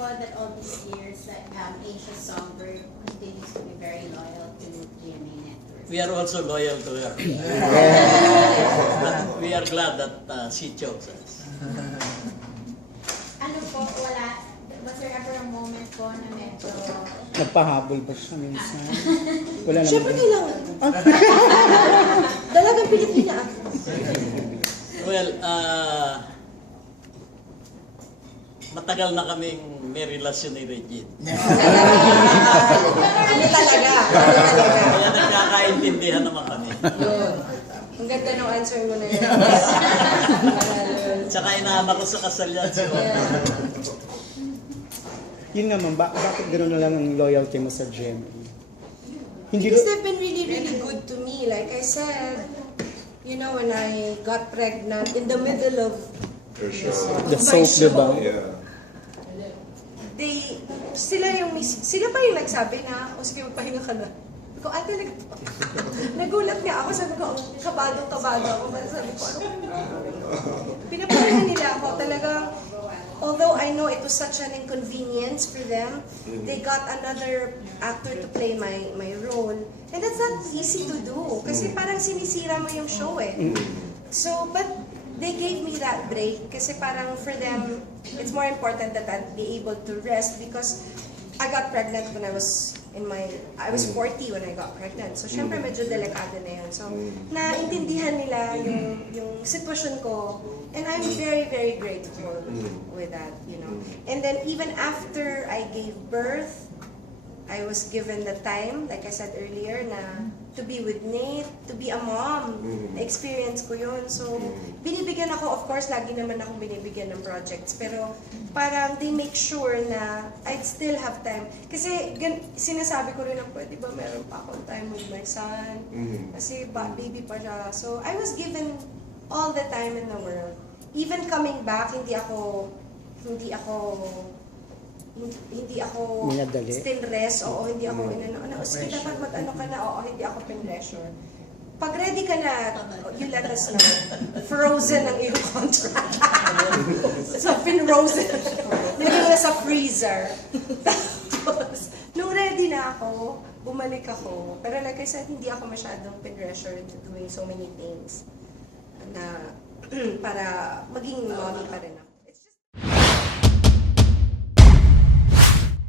po that all these years that Asia Songbird continues to be very loyal to GMA Network? We are also loyal to her. But we are glad that she chose us. Ano po, was there ever a moment po na medyo... Nagpahabol ba siya minsan? Wala naman. Siyempre kailangan. Dalagang Pilipina ako. Well, matagal na kaming may relasyon ni Regine. Ano talaga? Kaya nagkakaintindihan naman kami. Yun. Ang ganda ng answer mo na yun. Tsaka inaama ko sa kasal yan. So, Yun naman, bakit gano'n na lang ang loyalty mo sa GMA? Hindi Because they've been really, really good to me. Like I said, you know, when I got pregnant in the middle of For sure. the my soap, diba? Yeah. Sila pa yung nagsabi na, o sige, magpahinga ka na. Sabi ko, ay talaga. Nagulat nga ako, sabi ko, kabado-kabado ako. Sabi ko, ano? Pinapahinga nila ako. Talagang, although I know it was such an inconvenience for them, they got another actor to play my role. And that's not easy to do. Kasi parang sinisira mo yung show eh. So, but they gave me that break kasi parang for them, it's more important that I'd be able to rest because I got pregnant when I was 40 when I got pregnant. So, syempre medyo delikado na yun. So, naintindihan nila yung sitwasyon ko. And I'm very, very grateful with that, you know. And then even after I gave birth, I was given the time, like I said earlier, na to be with Nate, to be a mom. Na-experience ko yun. So, binibigyan ako, of course, lagi naman akong binibigyan ng projects. Pero parang they make sure na I'd still have time. Kasi sinasabi ko rin na, pwede ba meron pa akong time with my son? Kasi baby pa siya. So, I was given all the time in the world. Even coming back, hindi ako Minadali? still rest, oo, hindi ako sige, dapat mag-ano ka na, oo, hindi ako pin-pressure. Pag ready ka na, you let us know. Frozen ang iyong contract. So, pin-frozen. Nilagay mo na sa freezer. Tapos, nung ready na ako, bumalik ako. Pero like I said, hindi ako masyadong pin-pressure into doing so many things na para maging mommy pa rin ako.